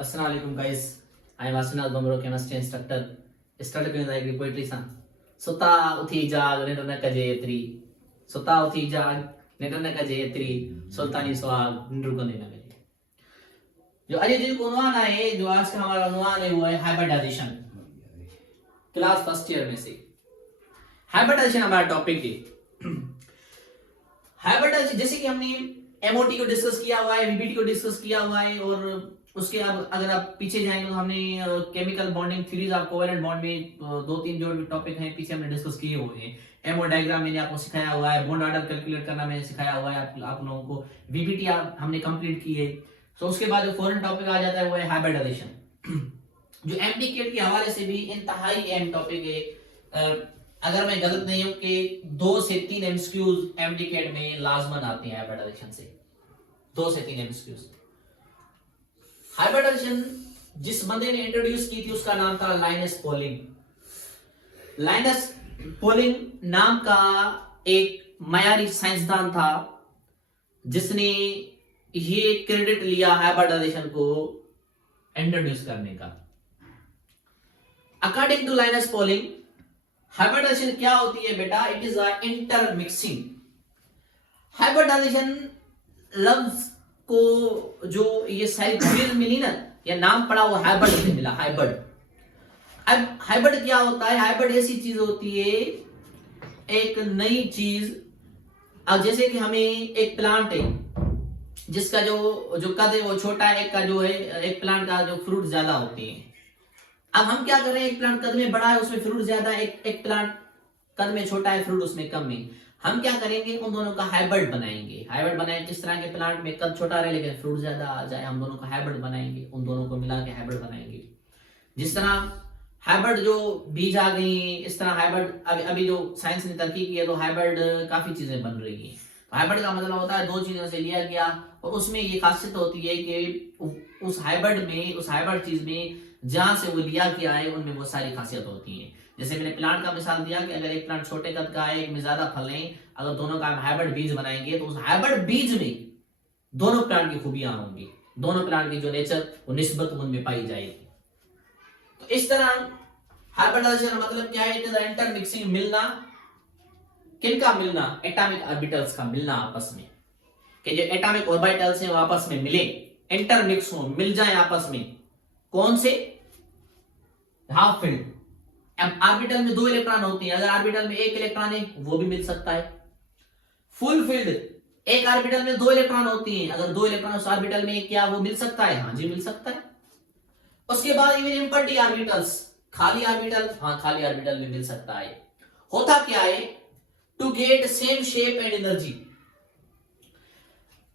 Assalamu alaikum guys. I am Asminal Bamro, chemistry instructor. Started with like poetry sang. Sota uthi jag nirna kajetri. Sota uthi jag nirna kajetri. Sultani swag nindru ko nina मेरे. जो आज दिन को अनुमान है जो आज का हमारा अनुमान है वो है हाइब्रिडाइजेशन. क्लास फर्स्ट ईयर में से हाइब्रिडाइजेशन हमारा टॉपिक है. हाइब्रिडाइजेशन जैसे कि हमने एमओटी को डिस्कस किया हुआ है, वीबीटी को डिस्कस किया हुआ है और उसके अब अगर आप पीछे जाएंगे तो हमने chemical bonding theories of covalent bond में दो तीन जो टॉपिक हैं पीछे हमने डिस्कस किए हुए हैं. एमओ डायग्राम मैंने आपको सिखाया हुआ है, बॉन्ड ऑर्डर कैलकुलेट करना मैंने सिखाया हुआ है आप लोगों को. वीबीटी हमने कंप्लीट की है. तो उसके बाद जो फॉरेन टॉपिक आ जाता है वो है हाइब्रिडाइजेशन जो एमडीकेट के हवाले से भी इंतहाई अहम टॉपिक है. अगर मैं गलत नहीं हूं कि 2 से 3 एमसीक्यूज एमडीकेट में लाजमन आते हैं हाइब्रिडाइजेशन से. 2 से 3 एमसीक्यूज. हाइब्रिडाइजेशन जिस बंदे ने इंट्रोड्यूस की थी उसका नाम था लाइनस पॉलिंग. लाइनस पॉलिंग नाम का एक मायारी साइंसदान था जिसने ये क्रेडिट लिया हाइब्रिडाइजेशन को इंट्रोड्यूस करने का. According to Linus Pauling hybridization क्या होती है बेटा? It is a intermixing. Hybridization लफ्ज को जो ये सारी चीज मिली ना, ये नाम पड़ा वो हाइब्रिड से मिला. हाइब्रिड. अब हाइब्रिड क्या होता है? हाइब्रिड ऐसी चीज होती है एक नई चीज. अब जैसे कि हमें एक प्लांट है जिसका जो कद है वो छोटा है, एक का जो है एक प्लांट का जो फ्रूट ज्यादा होती है. अब हम क्या कर रहे हैं, एक प्लांट कद में बड़ा है उसमें फ्रूट ज्यादा है, एक प्लांट कद में छोटा है फ्रूट उसमें कम है. हम क्या करेंगे, उन दोनों का हाइब्रिड बनाएंगे. हाइब्रिड बनाएंगे किस तरह के? प्लांट में कद छोटा रहे लेकिन फ्रूट ज्यादा आ जाए, हम दोनों का हाइब्रिड बनाएंगे. उन दोनों को मिला के हाइब्रिड बनाएंगे. जिस तरह हाइब्रिड जो बीज आ गई इस तरह हाइब्रिड अभी जो साइंस ने तरक्की की है तो हाइब्रिड काफी चीजें बन रही है. हाइब्रिड का मतलब होता है 2 चीजों से लिया गया और उसमें ये खासियत होती है कि उस हाइब्रिड चीज में जहां से वो लिया गया है उनमें बहुत सारी खासियत होती है. जैसे मैंने प्लांट का मिसाल दिया कि अगर एक प्लांट छोटे कद का है, एक में ज्यादा फल है, अगर दोनों का हाइब्रिड बीज बनाएंगे तो उस हाइब्रिड बीज में दोनों प्लांट की खूबियां होंगी, दोनों प्लांट की जो नेचर वो निस्बत उनमें पाई जाएगी. तो इस तरह हाइब्रिडाइजेशन मतलब क्या है? It is intermixing. मिलना किनका मिलना? एटॉमिक ऑर्बिटल्स का मिलना आपस में, कि जो एटॉमिक ऑर्बिटल्स हैं वो आपस में मिले, इंटरमिक्स हो, मिल जाए आपस में. कौन से? Half field. ऑर्बिटल में 2 इलेक्ट्रॉन होते हैं, अगर ऑर्बिटल में 1 इलेक्ट्रॉन है वो भी मिल सकता है. Full field. एक ऑर्बिटल में 2 इलेक्ट्रॉन होती हैं, अगर 2 इलेक्ट्रॉन उस ऑर्बिटल में क्या वो मिल सकता है? हाँ जी मिल सकता है. उसके बाद इवन एम्प्टी ऑर्बिटल्स, खाली ऑर्बिटल, हाँ खाली ऑर्बिटल भी मिल सकता है. होता क्या है? To get same shape and energy.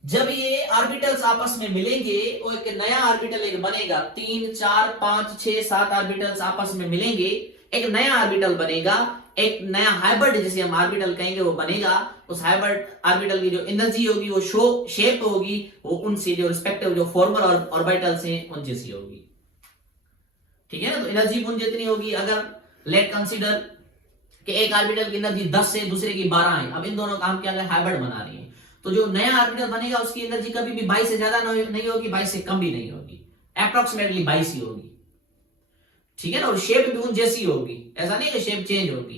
जब ये ऑर्बिटल्स आपस में मिलेंगे और एक नया ऑर्बिटल एक बनेगा, 3 4 5 6 7 ऑर्बिटल्स आपस में मिलेंगे, एक नया ऑर्बिटल बनेगा, एक नया हाइब्रिड जिसे हम ऑर्बिटल कहेंगे वो बनेगा. उस हाइब्रिड ऑर्बिटल की जो एनर्जी होगी वो शेप होगी वो उनसे जो रिस्पेक्टिव जो फॉर्मर ऑर्बिटल्स हैं उन जैसी होगी. ठीक है ना? तो एनर्जी उन जितनी होगी. अगर लेट कंसीडर कि एक ऑर्बिटल की एनर्जी 10 है दूसरे की 12 है, अब इन दोनों का हम क्या हाइब्रिड बना रहे हैं, तो जो नया ऑर्बिटल बनेगा उसकी एनर्जी कभी भी 22 से ज्यादा नहीं होगी, 22 से कम भी नहीं होगी, अप्रोक्सीमेटली 22 ही होगी. ठीक है ना? और शेप भी उन जैसी होगी, ऐसा नहीं कि शेप चेंज होगी.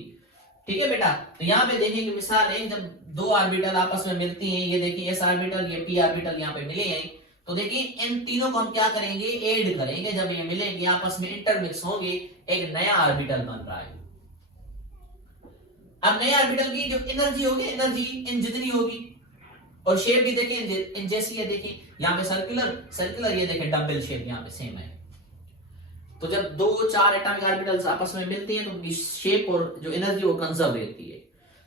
ठीक है बेटा? तो यहाँ पे देखेंगे मिसाल है जब 2 ऑर्बिटल आपस में मिलती हैं, ये देखिए एस ऑर्बिटल ये पी ऑर्बिटल यहाँ पे मिले हैं, तो देखिए इन तीनों को हम क्या करेंगे? ऐड करेंगे. जब ये मिलेंगे आपस में इंटरमिक्स होंगे, एक नया ऑर्बिटल बन रहा है. अब नए ऑर्बिटल की जो एनर्जी होगी, एनर्जी इन जितनी होगी और शेप भी देखिए इन जैसी है. देखिए यहाँ पे सर्कुलर ये देखिए डबल शेप यहाँ पे सेम है. तो जब 2 4 एटॉमिक ऑर्बिटल्स आपस में मिलती हैं तो उनकी शेप और जो एनर्जी वो कंजर्व रहती है.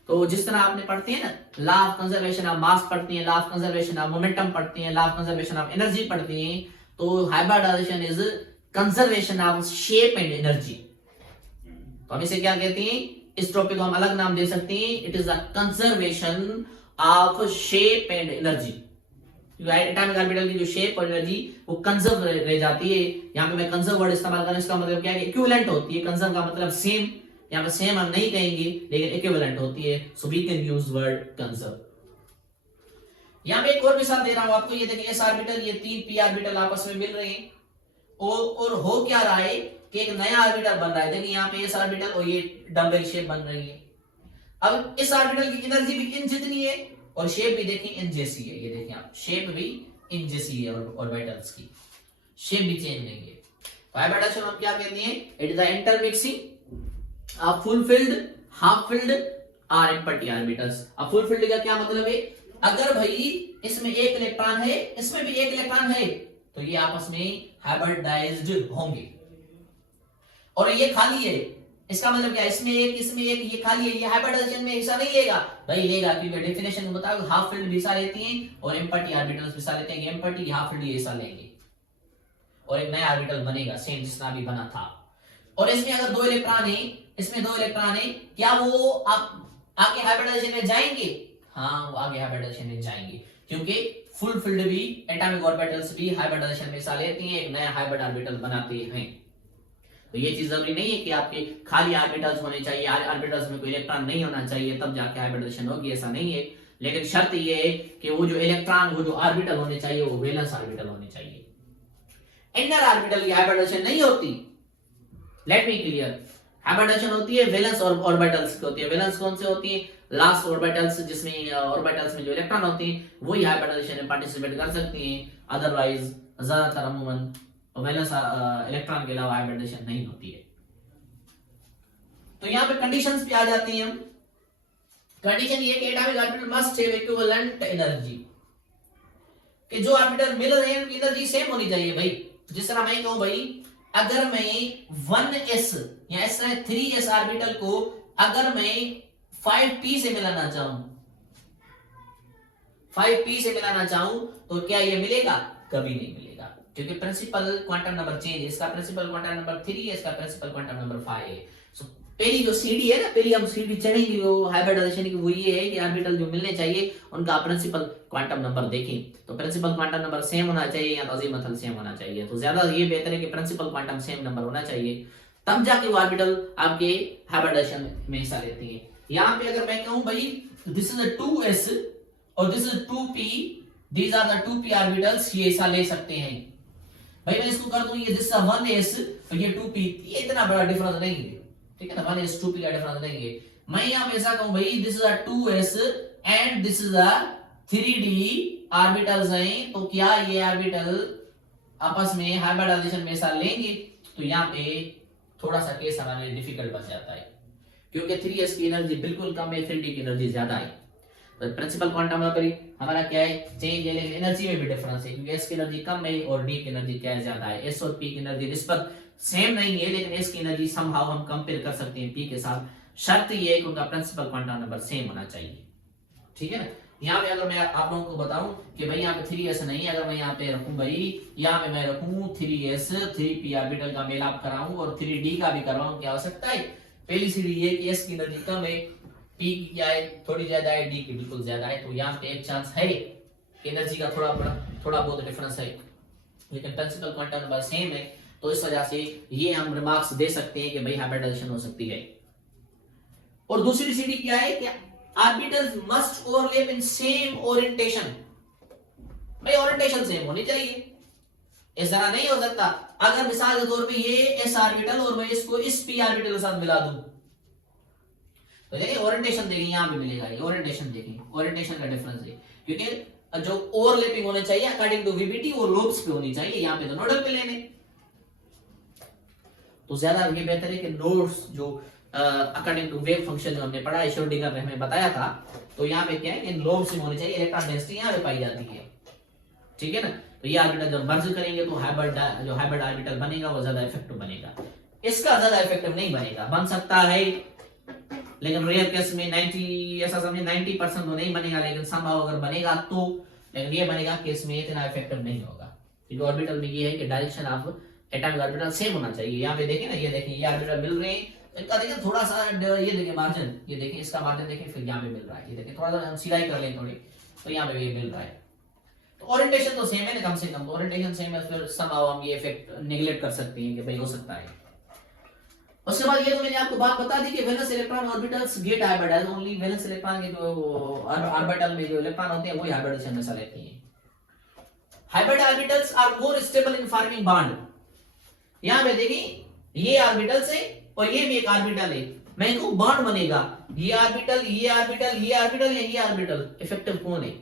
तो जिस तरह आपने पढ़ते हैं ना, law of conservation of mass पढ़ती हैं, law of conservation of momentum पढ़ती हैं, law of conservation of energy पढ़ती हैं, तो hybridization is conservation of shape and energy. तो हम इसे क्या कहते हैं? इस टॉपिक को हम अलग नाम दे सकते हैं. It is a conservation of shape and energy. Atomic orbital की जो शेप और एनर्जी वो कंजर्व रह जाती है. यहाँ पे मैं कंजर्व वर्ड इस्तेमाल कर रहा हूं, इसका मतलब क्या है? इक्विवेलेंट होती है. कंजर्व का मतलब सेम, यहाँ पे सेम हम नहीं कहेंगे लेकिन इक्विवेलेंट होती है. So we can use word conserve. यहाँ पे एक और मिसाल दे रहा हूं आपको. ये देखिए एस ऑर्बिटल, ये 3 पी ऑर्बिटल आपस में मिल रहे हैं और हो क्या रहा है कि एक नया ऑर्बिटल बन रहा है। देखिए यहाँ पे इस ऑर्बिटल और ये डम्बल शेप बन रही है। अब इस ऑर्बिटल की एनर्जी भी इन जितनी है और शेप भी देखिए इन जैसी है। ये देखिए आप, शेप भी इन जैसी है ऑर्बिटल्स की, शेप भी चेंज नहीं है। हाइब्रिडेशन हम क्या कहते हैं? It is the intermixing of full field, half filled और एम्प्टी ऑर्बिटल्स। अब फुल फिल्ड का क्या मतलब है? अगर भाई इसमें एक इलेक्ट्रॉन है, इसमें भी एक इलेक्ट्रॉन है, तो ये आपस में हाइब्रिडाइज्ड होंगे। और ये खाली है, इसका मतलब क्या है? इसमें एक, ये खाली है, ये हाइब्रिडाइजेशन में हिस्सा नहीं लेगा। भाई लेगा, क्योंकि डेफिनेशन में बताओ हाफ फील्ड भी हिस्सा लेती हैं और एम्प्टी ऑर्बिटल्स भी हिस्सा लेते हैं। एम्प्टी हाफ फील्ड ये हिस्सा लेंगे और एक नया ऑर्बिटल बनेगा सेम जितना भी बना था। और इसमें अगर दो इलेक्ट्रॉन है, इसमें दो इलेक्ट्रॉन है, क्या वो आगे हाइब्रिडाइजेशन में जाएंगे? हाँ, वो आगे हाइब्रिडाइजेशन में जाएंगे, क्योंकि फुल फील्ड भी एटॉमिक ऑर्बिटल्स भी हाइब्रिडाइजेशन में हिस्सा लेती हैं, एक नया हाइब्रिड ऑर्बिटल बनाते हैं। तो ये चीज जरूरी नहीं है कि आपके खाली ऑर्बिटल्स होने चाहिए, ऑर्बिटल्स में कोई इलेक्ट्रॉन नहीं होना चाहिए तब जाके हाइब्रिडेशन होगी, ऐसा नहीं है। लेकिन शर्त ये है कि वो जो इलेक्ट्रॉन, वो जो ऑर्बिटल होने चाहिए वो वैलेंस ऑर्बिटल होने चाहिए। इनर ऑर्बिटल की हाइब्रिडेशन नहीं होती। लेट मी क्लियर, हाइब्रिडेशन होती है वैलेंस और ऑर्बिटल्स की होती है। वैलेंस कौन से होती है? लास्ट ऑर्बिटल्स, जिसमें ऑर्बिटल्स में जो इलेक्ट्रॉन होते हैं वही हाइब्रिडेशन में पार्टिसिपेट कर सकती हैं। अदरवाइज ज्यादातर अमूमन वैलेंस इलेक्ट्रॉन के अलावा हाइब्रिडेशन नहीं होती है। तो यहाँ पे कंडीशंस पे आ जाती हैं हम। कंडीशन ये कि atomic orbital must have equivalent energy, कि जो ऑर्बिटल मिल रहे हैं उनकी एनर्जी सेम होनी चाहिए। भाई जिस तरह मैं कहूं भाई, अगर मैं 1s या इस तरह 3s ऑर्बिटल को अगर मैं 5p से मिलाना चाहूं, 5p से मिलाना चाहूं, तो क्या ये मिलेगा? कभी नहीं मिलेगा, क्योंकि प्रिंसिपल क्वांटम नंबर चेंज है। इसका प्रिंसिपल क्वांटम नंबर 3 है, इसका प्रिंसिपल क्वांटम नंबर 5 है। सो पहली जो सीढ़ी है ना, पहली हम सीढ़ी चढ़ेंगे वो हाइब्रिडाइजेशन की, वो ये है कि ऑर्बिटल जो मिलने चाहिए उनका प्रिंसिपल क्वांटम नंबर देखें। तो प्रिंसिपल क्वांटम नंबर सेम होना चाहिए या अजीमथल सेम होना चाहिए। तो ज्यादा ये बेहतर है कि प्रिंसिपल क्वांटम सेम नंबर होना चाहिए, तब जाके वो ऑर्बिटल आपके हाइब्रिडाइजेशन में हिस्सा लेती है। यहाँ पे अगर मैं कहूं भाई दिस इज अ 2s और this is 2p, these are the 2p orbitals, ये हिस्सा ले सकते हैं। भाई मैं इसको कर दूं ये दिस 1s और ये 2p, ये इतना बड़ा डिफरेंस नहीं है, ठीक है ना? 1s 2p का डिफरेंस नहीं है। मैं यहां पे ऐसा कहूं भाई this is a 2s and this is a 3d orbitals हैं, तो क्या ये ऑर्बिटल आपस में हाइब्रिडाइजेशन में हिस्सा लेंगे? तो यहाँ पे थोड़ा सा केस हमारे लिए डिफिकल्ट बन जाता है, क्योंकि 3s की एनर्जी बिल्कुल कम है, 3d की एनर्जी ज्यादा है। तो प्रिंसिपल क्वांटम नंबर हमारा क्या है? चेंज है, लेकिन एनर्जी में भी डिफरेंस है, क्योंकि s की एनर्जी कम है और d की एनर्जी क्या है? ज्यादा है। s और p की एनर्जी निस्बत सेम नहीं है, लेकिन s की एनर्जी समहाउ हम कंपेयर कर सकते हैं p के साथ। शर्त ये है कि उनका प्रिंसिपल क्वांटम नंबर सेम होना चाहिए, ठीक है ना? यहाँ पे अगर मैं आप लोगों को बताऊं कि भाई यहाँ पे 3s नहीं है, अगर मैं यहाँ पे रखूं भाई, यहाँ पे मैं रखूं 3s 3p ऑर्बिटल का मेलाप कराऊं और 3d का भी करवाऊं, क्या हो सकता है? पहली सीढ़ी ये कि s की एनर्जी कम है, p की क्या है? थोड़ी ज्यादा है, d की बिल्कुल ज्यादा है। तो यहाँ पे एक चांस है एनर्जी का थोड़ा बहुत डिफरेंस है, लेकिन प्रिंसिपल क्वांटम नंबर सेम है। तो इस वजह से ये हम रिमार्क्स दे सकते हैं कि भाई हाइब्रिडाइजेशन हो सकती है। और दूसरी सीढ़ी क्या है कि orbitals must overlap in same orientation. भाई ओरिएंटेशन सेम होनी चाहिए, इस तरह नहीं हो सकता। अगर मिसाल के तौर पे ये s ऑर्बिटल और मैं इसको इस p ऑर्बिटल के साथ मिला दूं, तो देखिए ओरिएंटेशन देखिए, यहां पे मिलेगा ये ओरिएंटेशन, देखिए ओरिएंटेशन का डिफरेंस है, क्योंकि जो ओवरलैपिंग होने चाहिए अकॉर्डिंग टू वीबीटी वो लोब्स पे होनी चाहिए, यहां पे तो नोडल पे लेने। तो ज्यादा ये बेहतर है कि नोड्स जो अकॉर्डिंग टू वेव फंक्शन जो हमने पढ़ा है श्रोडिंगर में हमें बताया था, तो यहाँ पे क्या है कि लोब्स में होने चाहिए, इलेक्ट्रॉन डेंसिटी यहाँ पे पाई जाती है, ठीक है ना? तो ये ऑर्बिटल जब मर्ज करेंगे तो जो हाइब्रिड ऑर्बिटल बनेगा वो ज्यादा इफेक्टिव बनेगा। इसका ज्यादा इफेक्टिव नहीं बनेगा, बन सकता है लेकिन रेयर केस में 90 ऐसा समझे 90% तो नहीं बनेगा, लेकिन संभव अगर बनेगा तो, लेकिन ये बनेगा कि इसमें इतना इफेक्टिव नहीं होगा, क्योंकि ऑर्बिटल में ये है कि direction of atomic orbital same होना चाहिए। यहाँ पे देखिए ना, ये देखिए ये ऑर्बिटल मिल रहे हैं, इनका देखिए थोड़ा सा, ये देखिए मार्जिन, ये देखिए इसका मार्जिन देखिए, फिर यहाँ पे मिल रहा है, ये देखिए थोड़ा सा हम सिलाई कर लें थोड़ी, तो यहाँ पे ये मिल रहा है। तो ओरिएंटेशन तो सेम है ना, कम से कम ओरिएंटेशन सेम है, फिर समहाउ हम ये इफेक्ट नेगलेक्ट कर सकते हैं कि भाई हो सकता है। उसके बाद ये तो मैंने आपको बात बता दी कि valence electron orbitals get hybridize, only valence electron के जो ऑर्बिटल में जो इलेक्ट्रॉन होते हैं वही हाइब्रिडाइजेशन में हिस्सा लेते हैं। Hybrid orbitals are more stable in forming bond, यहाँ पे देखिए ये ऑर्बिटल से और ये भी एक ऑर्बिटल है, मैं कहूं बॉन्ड बनेगा, ये ऑर्बिटल ये ऑर्बिटल ये ऑर्बिटल या ये ऑर्बिटल, इफेक्टिव कौन है?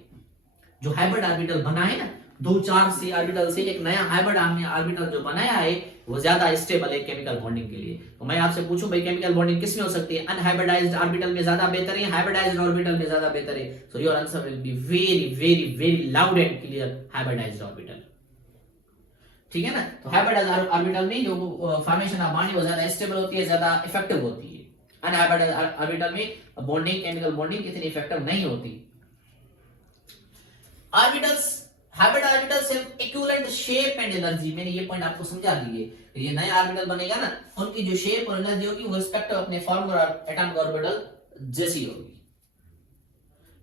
जो हाइब्रिड ऑर्बिटल बना है ना, 2-4 से ऑर्बिटल से एक नया हाइब्रिड ऑर्बिटल जो बनाया है वो ज्यादा स्टेबल है केमिकल बॉन्डिंग के लिए। तो मैं आपसे पूछूं भाई केमिकल बॉन्डिंग किस में हो सकती है? अनहाइब्रिडाइज्ड ऑर्बिटल में ज्यादा बेहतर है, हाइब्रिडाइज्ड ऑर्बिटल में ज्यादा बेहतर है? So your answer will be very very very loud and clear, hybridised orbital. ठीक है ना? तो हाइब्रिडाइज्ड ऑर्बिटल में जो फॉर्मेशन ऑफ बॉन्ड वो ज्यादा स्टेबल होती है, ज्यादा इफेक्टिव होती है। अनहाइब्रिडाइज्ड ऑर्बिटल में बॉन्डिंग, केमिकल बॉन्डिंग इतनी इफेक्टिव नहीं होती। Orbitals, hybrid orbitals have equivalent shape and energy, मैंने ये पॉइंट आपको समझा दिए। ये नया ऑर्बिटल बनेगा ना, उनकी जो शेप और एनर्जी होगी वो रिस्पेक्टिव अपने फॉर्मर एटॉमिक ऑर्बिटल जैसी होगी।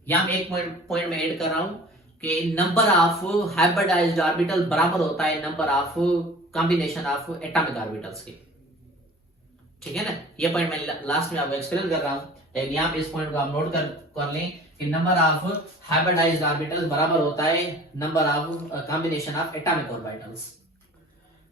यहां एक पॉइंट में ऐड कर रहा हूं कि नंबर ऑफ हाइब्रिडाइज्ड ऑर्बिटल बराबर होता है number of combination of atomic orbitals के। ठीक है ना? ये पॉइंट मैं लास्ट में आपको एक्सप्लेन कर रहा हूं, लेकिन यहां पे इस पॉइंट को आप नोट कर लें कि नंबर ऑफ हाइब्रिडाइज्ड ऑर्बिटल्स बराबर होता है number of combination of atomic orbitals.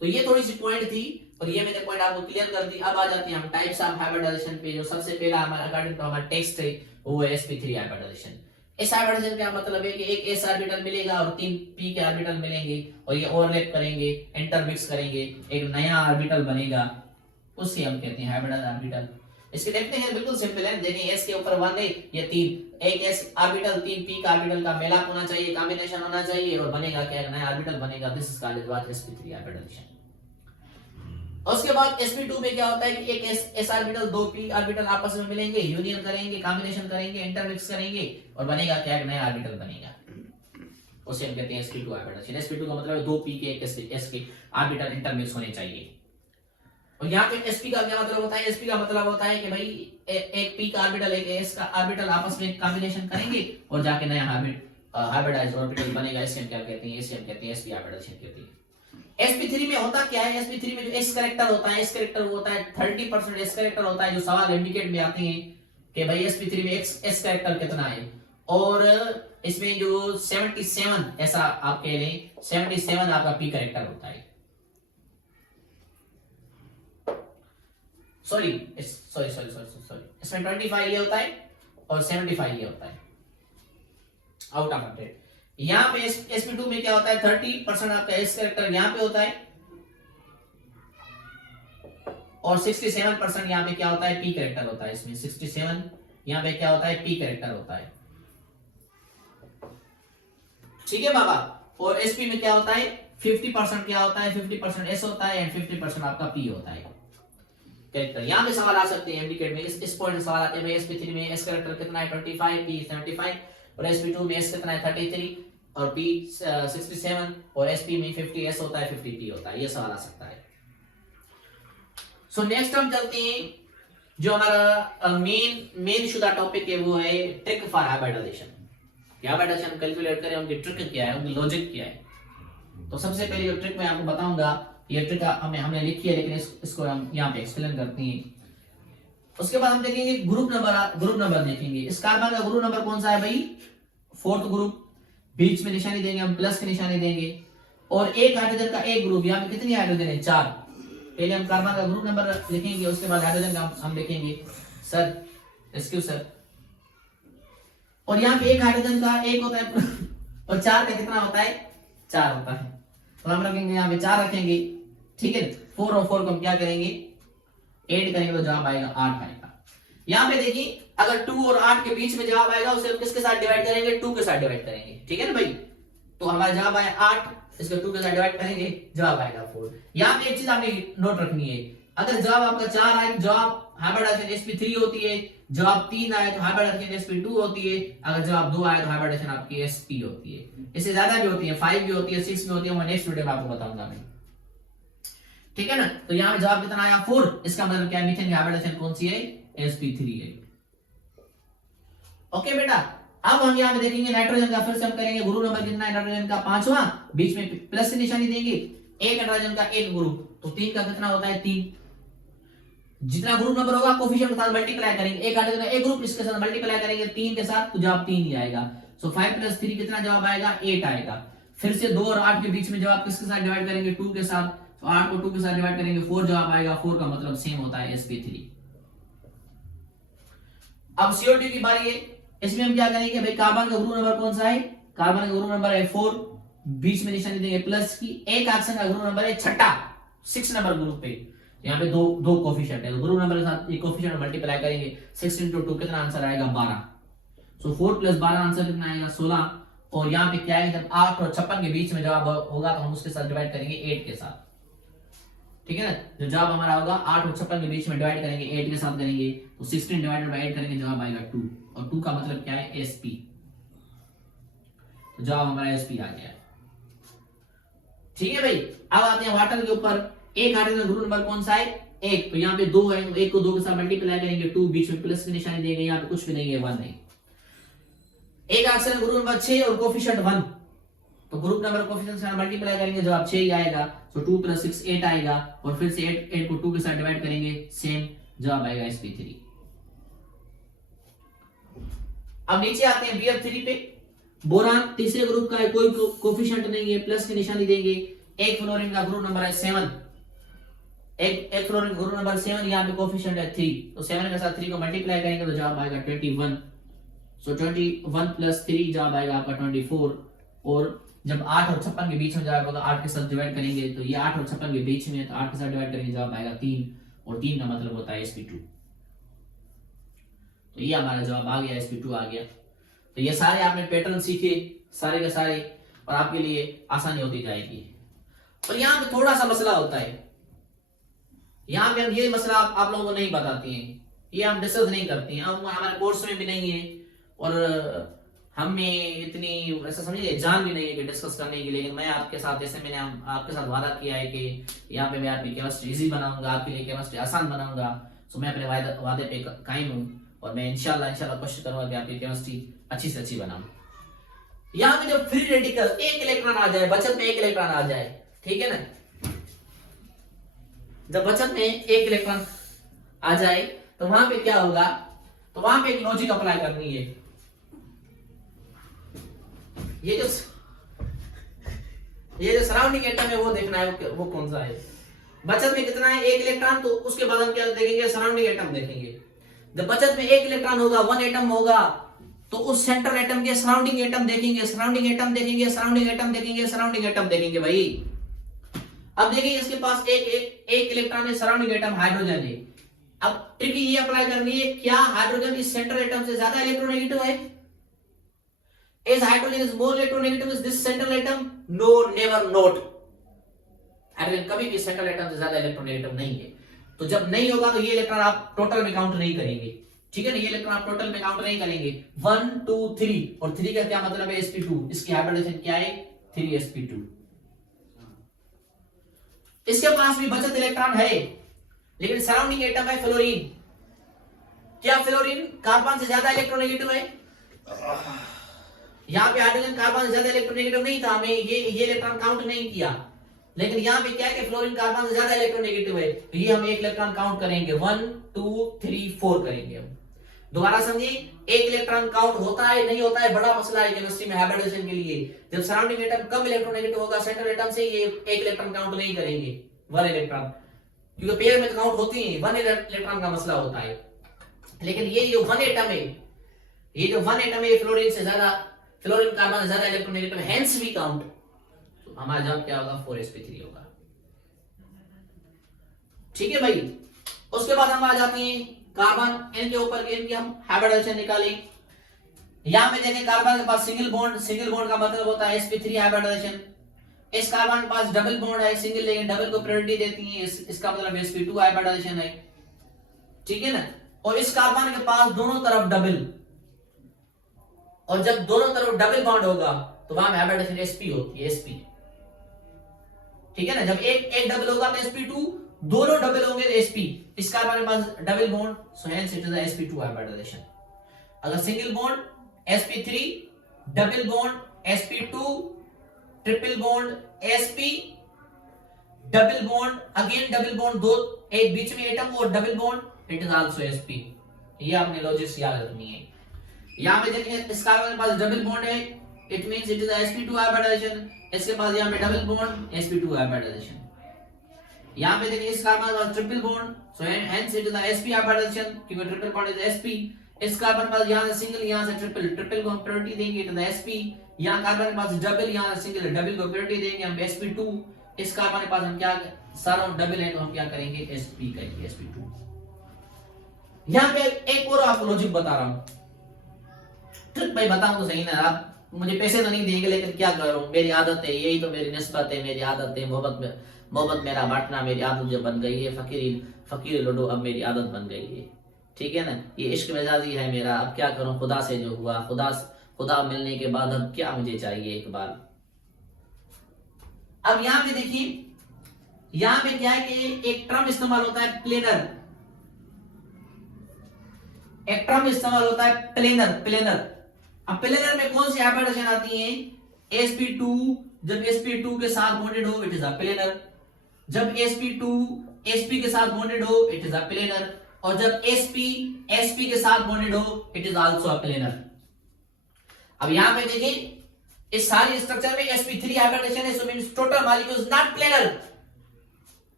तो ये थोड़ी सी पॉइंट थी और ये मैंने पॉइंट आपको क्लियर कर दी। अब आ जाते हैं हम टाइप्स ऑफ हाइब्रिडाइजेशन पे। जो सबसे पहला हमारा अकॉर्डिंग टू हमारा टेक्स्ट है वो है sp3 हाइब्रिडाइजेशन। इस हाइब्रिडाइजेशन का मतलब है कि एक s ऑर्बिटल मिलेगा और 3 p के ऑर्बिटल मिलेंगे और ये ओवरलैप करेंगे, इंटरमिक्स करेंगे, एक नया ऑर्बिटल बनेगा, उसे हम कहते हैं हाइब्रिडाइज्ड ऑर्बिटल। इसकी डेफिनेशन बिल्कुल सिंपल है, देखिए s के ऊपर 1 है या 3, एक s ऑर्बिटल 3 p का ऑर्बिटल का मेलाप होना चाहिए, कॉम्बिनेशन होना चाहिए और बनेगा क्या? नया ऑर्बिटल बनेगा। This is called as sp3 hybridization. उसके बाद sp2 में क्या होता है कि एक s ऑर्बिटल 2 p ऑर्बिटल आपस में मिलेंगे, यूनियन करेंगे, कॉम्बिनेशन करेंगे, इंटरमिक्स करेंगे और बनेगा क्या? नया ऑर्बिटल बनेगा, उसे हम कहते हैं sp2 हाइब्रिडाइजेशन। sp2 का मतलब है 2 p के एक s के ऑर्बिटल इंटरमिक्स होने चाहिए। और यहाँ पे sp का क्या मतलब होता है? sp का मतलब होता है कि भाई एक p का ऑर्बिटल एक s का ऑर्बिटल आपस में कॉम्बिनेशन करेंगे और जाके नया हाइब्रिडाइज्ड ऑर्बिटल बनेगा। इसे हम क्या कहते हैं? इसे हम कहते हैं sp हाइब्रिडाइजेशन कहते हैं। sp3 में होता क्या है? sp3 में जो s कैरेक्टर होता है, s कैरेक्टर होता है 30% s कैरेक्टर होता है, जो सवाल इंडिकेट में आते हैं कि भाई sp3 में s कैरेक्टर कितना है। और इसमें जो 77 ऐसा आप कह लें 77 आपका p कैरेक्टर होता है। सॉरी इसमें 25 ये होता है और 75 ये होता है आउट ऑफ 100। यहाँ पे sp2 में क्या होता है? 30% आपका s कैरेक्टर यहाँ पे होता है और 67% यहाँ पे क्या होता है? p कैरेक्टर होता है। इसमें 67 यहाँ पे क्या होता है? p कैरेक्टर होता है। ठीक है बाबा? और sp में क्या होता है? 50% क्या होता है? 50% s होता है एंड 50% आपका p होता है कैरेक्टर। यहाँ पे सवाल आ सकते हैं इंडिकेट में, इस पॉइंट में सवाल आते हैं भाई sp3 में s कैरेक्टर कितना है? 25, p 75 और sp2 में s कितना है? 33 और p 67 और sp में 50 s होता है 50 p होता है। ये सवाल आ सकता है। सो नेक्स्ट हम चलते हैं, जो हमारा मेन शुदा टॉपिक है वो है trick for hybridization. Hybridization calculate करें, उनकी ट्रिक क्या है, उनकी लॉजिक क्या है। तो सबसे पहले जो ट्रिक मैं आपको बताऊंगा, ये ट्रिक हमने लिखी है लेकिन इसको हम यहाँ पे एक्सप्लेन करते हैं। उसके बाद हम देखेंगे ग्रुप नंबर देखेंगे। इस कार्बन का ग्रुप नंबर कौन सा है भाई? 4th group. बीच में निशानी देंगे हम, प्लस की निशानी देंगे और एक हाइड्रोजन का एक ग्रुप। यहाँ पे कितनी हाइड्रोजन है? 4। पहले हम कार्बन का ग्रुप नंबर लिखेंगे, उसके बाद हाइड्रोजन का हम लिखेंगे। Sir excuse sir. और यहाँ पे एक हाइड्रोजन का एक होता है और 4 का कितना होता है? 4 होता है। तो हम रखेंगे यहाँ पे 4 रखेंगे। ठीक है, 4 और 4 को हम क्या करेंगे? ऐड करेंगे तो जवाब आएगा 8 आएगा। यहाँ पे देखिए अगर 2 और 8 के बीच में जवाब आएगा उसे हम किसके साथ डिवाइड करेंगे? 2 के साथ डिवाइड करेंगे। ठीक है ना भाई? तो हमारा जवाब आया 8, इसको 2 के साथ डिवाइड करेंगे, जवाब आएगा 4। यहाँ पे एक चीज आपने नोट रखनी है, अगर जवाब आपका 4 आए तो जवाब हाइब्रिडाइजेशन sp3 होती है, जवाब 3 आए तो हाइब्रिडाइजेशन sp2 होती है, अगर जवाब 2 आए तो हाइब्रिडाइजेशन आपकी sp होती है। इससे ज्यादा भी होती है, 5 भी होती है, 6 भी होती है, मैं नेक्स्ट वीडियो में आपको बताऊंगा मैं। ठीक है ना? तो यहाँ पे जवाब कितना आया? 4। इसका मतलब क्या? मीथेन की हाइब्रिडाइजेशन कौन सी है? sp3 है। ओके बेटा, अब हम यहाँ पे देखेंगे नाइट्रोजन का, फिर से हम करेंगे ग्रुप नंबर कितना है नाइट्रोजन का? 5वां। बीच में प्लस की निशानी देंगे, एक नाइट्रोजन का एक ग्रुप, तो 3 का कितना होता है? 3। जितना ग्रुप नंबर होगा कोफिशिएंट के साथ मल्टीप्लाई करेंगे, एक हाइड्रोजन का एक ग्रुप, इसके साथ मल्टीप्लाई करेंगे 3 के साथ, तो जवाब 3 ही आएगा। सो 5 + 3 कितना जवाब आएगा? 8 आएगा। फिर से 2 और 8 के बीच में जवाब किसके साथ डिवाइड करेंगे? 2 के साथ, तो 8 को 2 के साथ डिवाइड करेंगे 4 जवाब आएगा। 4 का मतलब सेम होता है sp3। अब CO2 की बारी है। इसमें हम क्या करेंगे भाई, कार्बन का ग्रुप नंबर कौन सा है, कार्बन का ग्रुप नंबर है 4, बीच में निशानी देंगे प्लस की। एक ऑक्सीजन का ग्रुप नंबर है छठा 6 नंबर ग्रुप पे, यहाँ पे दो कोफिशिएंट है, तो ग्रुप नंबर के साथ ये कोफिशिएंट मल्टीप्लाई करेंगे। 6 into 2 कितना आंसर आएगा 12। सो 4 + 12 आंसर कितना आएगा 16। और यहाँ पे क्या है, जब 8 और 56 के बीच में जवाब होगा तो हम उसके साथ डिवाइड करेंगे 8 के साथ, ठीक है ना। जो जवाब हमारा होगा 8 और 56 के बीच में डिवाइड करेंगे 8 के साथ करेंगे, तो 16 डिवाइडेड बाय 8 करेंगे, जवाब आएगा 2। और 2 का मतलब क्या है sp, तो जवाब हमारा sp आ गया, ठीक है भाई। अब आते हैं वाटर के ऊपर। एक हाइड्रोजन का ग्रुप नंबर कौन सा है 1, तो यहाँ पे 2 है, तो 1 को 2 के साथ मल्टीप्लाई करेंगे 2, बीच में प्लस की निशानी देंगे, यहाँ पे कुछ भी नहीं है 1 है। एक ऑक्सीजन ग्रुप नंबर 6 और कोफिशिएंट 1, तो ग्रुप नंबर कोफिशिएंट से मल्टीप्लाई करेंगे, जवाब 6 ही आएगा। तो 2 + 6 8 आएगा, और फिर से 8 को 2 के साथ डिवाइड करेंगे, सेम जवाब आएगा sp3। अब नीचे आते हैं BF3 पे। बोरान तीसरे ग्रुप का है, कोई कोफिशिएंट नहीं है, प्लस की निशानी देंगे। एक फ्लोरीन का ग्रुप नंबर है 7, एक फ्लोरीन ग्रुप नंबर 7, यहाँ पे कोफिशिएंट है 3, तो 7 के साथ 3 को मल्टीप्लाई करेंगे तो जवाब आएगा 21। सो 21 + 3 जवाब आएगा आपका 24। और जब 8 और 56 के बीच में जवाब होगा 8 के साथ डिवाइड करेंगे, तो ये 8 और 56 के बीच में है, तो 8 के साथ डिवाइड करेंगे, जवाब आएगा 3, और 3 का मतलब होता है sp2। तो ये हमारा जवाब आ गया, sp2 आ गया। तो ये सारे आपने पैटर्न सीखे सारे के सारे, और आपके लिए आसानी होती जाएगी। और यहाँ पे थोड़ा सा मसला होता है, यहाँ पे हम ये मसला आप लोगों को नहीं बताते हैं, ये हम डिस्कस नहीं करते हैं, हम हमारे कोर्स में भी नहीं है, और हमें इतनी ऐसा समझिए जान भी नहीं है कि डिस्कस करने की। लेकिन मैं आपके साथ, जैसे मैंने आपके साथ वादा किया है कि यहाँ पे मैं आपकी केमिस्ट्री इजी बनाऊंगा, आपके लिए केमिस्ट्री आसान बनाऊंगा, तो मैं अपने वादे पे कायम हूँ, और मैं इंशाल्लाह कोशिश करूंगा कि आपकी केमिस्ट्री अच्छी से अच्छी बनाऊं। यहाँ पे जब फ्री रेडिकल एक इलेक्ट्रॉन आ जाए, बचत में एक इलेक्ट्रॉन आ जाए, ठीक है ना, जब बचत में एक इलेक्ट्रॉन आ जाए तो वहां पे क्या होगा, तो वहां पे एक लॉजिक अप्लाई करनी है। ये जो सराउंडिंग एटम है वो देखना है वो कौन सा है। बचत में कितना है, एक इलेक्ट्रॉन, तो उसके बाद हम क्या देखेंगे, सराउंडिंग एटम देखेंगे। जब बचत में एक इलेक्ट्रॉन होगा, 1 एटम होगा, तो उस सेंट्रल एटम के सराउंडिंग एटम देखेंगे, सराउंडिंग एटम देखेंगे, सराउंडिंग एटम देखेंगे, सराउंडिंग एटम देखेंगे भाई। अब देखिए इसके पास एक इलेक्ट्रॉन है, सराउंडिंग एटम हाइड्रोजन है। अब ट्रिक ये अप्लाई करनी है, क्या हाइड्रोजन इस सेंट्रल एटम से ज्यादा इलेक्ट्रोनेगेटिव है? Is hydrogen is more electronegative is this central atom? No, never not. Hydrogen कभी भी सेंट्रल एटम से ज्यादा इलेक्ट्रोनेगेटिव नहीं है। तो जब नहीं होगा तो ये इलेक्ट्रॉन आप टोटल में काउंट नहीं करेंगे, ठीक है ना, ये इलेक्ट्रॉन आप टोटल में काउंट नहीं करेंगे। 1 2 3, और 3 का क्या मतलब है, sp2, इसकी हाइब्रिडेशन क्या है 3sp2। इसके पास भी बचत इलेक्ट्रॉन है, लेकिन सराउंडिंग एटम है फ्लोरीन। क्या फ्लोरीन कार्बन से ज्यादा इलेक्ट्रोनेगेटिव है? यहाँ पे हाइड्रोजन कार्बन से ज्यादा इलेक्ट्रोनेगेटिव नहीं था, हमें ये इलेक्ट्रॉन काउंट नहीं किया। लेकिन यहाँ पे क्या है कि फ्लोरीन कार्बन से ज्यादा इलेक्ट्रोनेगेटिव है, तो ये हम एक इलेक्ट्रॉन काउंट करेंगे, 1 2 3 4 करेंगे हम। दोबारा समझिए, एक इलेक्ट्रॉन काउंट होता है नहीं होता है, बड़ा मसला है केमिस्ट्री में हाइब्रिडेशन के लिए। जब सराउंडिंग एटम कम इलेक्ट्रोनेगेटिव होगा सेंट्रल एटम से, ये एक इलेक्ट्रॉन काउंट नहीं करेंगे, 1 इलेक्ट्रॉन, क्योंकि पेयर में काउंट होती है, 1 इलेक्ट्रॉन का मसला होता है। लेकिन ये जो 1 एटम है, ये जो 1 एटम है फ्लोरीन से ज्यादा, फ्लोरीन कार्बन से ज्यादा इलेक्ट्रोनेगेटिव, हेंस वी काउंट। तो हमारा जवाब क्या होगा 4sp3 होगा, ठीक है भाई। उसके बाद हम आ जाते हैं कार्बन, इनके ऊपर इनकी हम हाइब्रिडेशन निकालें। यहां पे देखें कार्बन के पास सिंगल बॉन्ड का मतलब होता है sp3 हाइब्रिडेशन। इस कार्बन के पास डबल बॉन्ड है, सिंगल, लेकिन डबल को प्रायोरिटी देती है, इसका मतलब sp2 हाइब्रिडेशन है, ठीक है ना। और इस कार्बन के पास दोनों तरफ डबल, और जब दोनों तरफ डबल बॉन्ड होगा तो वहां में हाइब्रिडेशन sp होती है, sp, ठीक है ना। जब एक डबल होगा तो sp2, दोनों डबल होंगे तो sp। इस कार्बन के पास double bond, so hence it is sp2 hybridisation. अगर single bond sp3, double bond sp2, triple bond sp, double bond again double bond, दो एक बीच में एटम और double bond, it is also sp। ये आपने लॉजिक याद रखनी है। यहां पे देखिए इस कार्बन के पास डबल बॉन्ड है, it means it is sp2 hybridization. इसके पास यहां पे डबल बॉन्ड, sp2 हाइब्रिडेशन। यहाँ पे देखिए इस कार्बन के पास triple bond, so hence it is the sp hybridisation, क्योंकि ट्रिपल बॉन्ड इज sp। इस कार्बन के पास यहाँ से सिंगल, यहाँ से ट्रिपल, ट्रिपल को हम प्रायोरिटी देंगे इट इज द sp। यहाँ कार्बन के पास डबल, यहाँ से सिंगल, डबल को प्रायोरिटी देंगे हम sp2। इस कार्बन के पास हम क्या, सारा डबल है तो हम क्या करेंगे sp करेंगे, sp2। यहाँ पे एक और आपको लॉजिक बता रहा हूँ, ट्रिक भाई बताऊं तो सही ना, आप मुझे पैसे तो नहीं देंगे लेकिन क्या करूं, मेरी आदत है, यही तो मेरी निस्बत है, मेरी आदत है, मोहब्बत मेरा बांटना मेरी आदत जब बन गई है, फकीर लूडो अब मेरी आदत बन गई है, ठीक है ना, ये इश्क मिजाजी है मेरा, अब क्या करूं, खुदा से जो हुआ, खुदा मिलने के बाद अब क्या मुझे चाहिए एक बार। अब यहाँ पे देखिए, यहाँ पे क्या है कि एक टर्म इस्तेमाल होता है प्लेनर, एक टर्म इस्तेमाल होता है प्लेनर। अब प्लेनर में कौन सी हाइब्रिडाइजेशन आती है, sp2, जब sp2 के साथ बॉन्डेड हो इट इज अ प्लेनर, जब sp2 sp के साथ बॉन्डेड हो इट इज अ प्लेनर, और जब sp के साथ बॉन्डेड हो it is also a planar. अब यहां पे देखिए इस सारी स्ट्रक्चर में sp3 हाइब्रिडाइजेशन है, so means total molecule is not planar,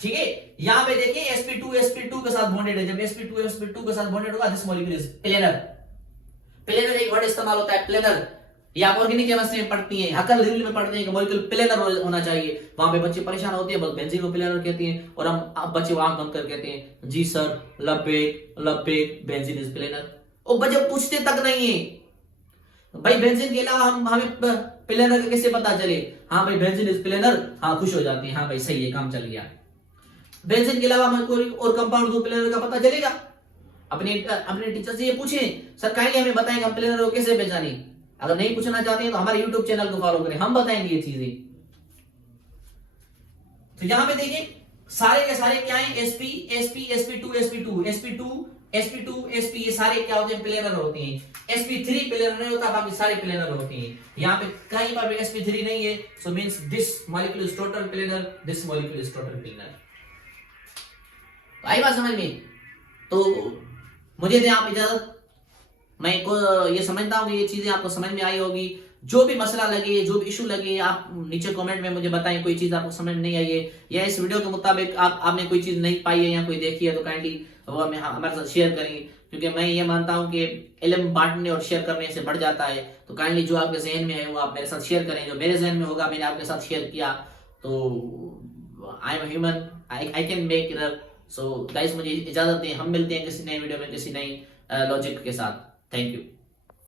ठीक है। यहां पे देखिए sp2 के साथ बॉन्डेड है, जब sp2 के साथ बॉन्डेड होगा this molecule is planar. Planar एक वर्ड इस्तेमाल होता है प्लेनर, या आप ऑर्गेनिक केमिस्ट्री में पढ़ती हैं, हकल लेवल में पढ़ते हैं कि मॉलिक्यूल प्लेनर होना चाहिए, वहां पे बच्चे परेशान होते हैं, बस बेंजीन को प्लेनर कहते हैं, और हम बच्चे आंख बंद कर कहते हैं जी सर लबेक बेंजीन इज प्लेनर। और बच्चे पूछते तक नहीं है भाई बेंजीन के अलावा हमें प्लेनर का कैसे पता चले, हाँ भाई बेंजीन इज प्लेनर, हाँ खुश हो जाते हैं, हाँ भाई सही है काम चल गया। बेंजीन के अलावा हमें कोई और कंपाउंड को प्लेनर का पता चलेगा, अपने टीचर से ये पूछें सर काइंडली हमें बताएं हम प्लेनर को कैसे पहचाने। अगर नहीं पूछना चाहते हैं तो हमारे YouTube चैनल को फॉलो करें, हम बताएंगे ये चीजें। तो यहां पे देखिए सारे के सारे क्या है, sp2 sp ये सारे क्या होते हैं, प्लेनर होते हैं। sp3 प्लेनर नहीं होता, बाकी सारे प्लेनर होते हैं। यहाँ पे कहीं पर भी sp3 नहीं है, so means this molecule is total planar, this molecule is total planar. आई बात समझ में? तो मुझे दें आप इजाजत, मैं को ये समझता हूँ कि ये चीजें आपको समझ में आई होगी। जो भी मसला लगे, जो भी इशू लगे, आप नीचे कमेंट में मुझे बताएं, कोई चीज आपको समझ नहीं आई है या इस वीडियो के मुताबिक आपने कोई चीज नहीं पाई है या कोई देखी है तो काइंडली वो हमारे साथ शेयर करें, क्योंकि मैं ये मानता हूँ कि इल्म बांटने और शेयर करने से बढ़ जाता है। तो काइंडली जो आपके जहन में है वो आप मेरे साथ शेयर करें, जो मेरे जहन में होगा मैंने आपके साथ शेयर किया, तो I am human, I can make error. So guys मुझे इजाजत दें, हम मिलते हैं किसी नए वीडियो में किसी नई लॉजिक के साथ। Thank you.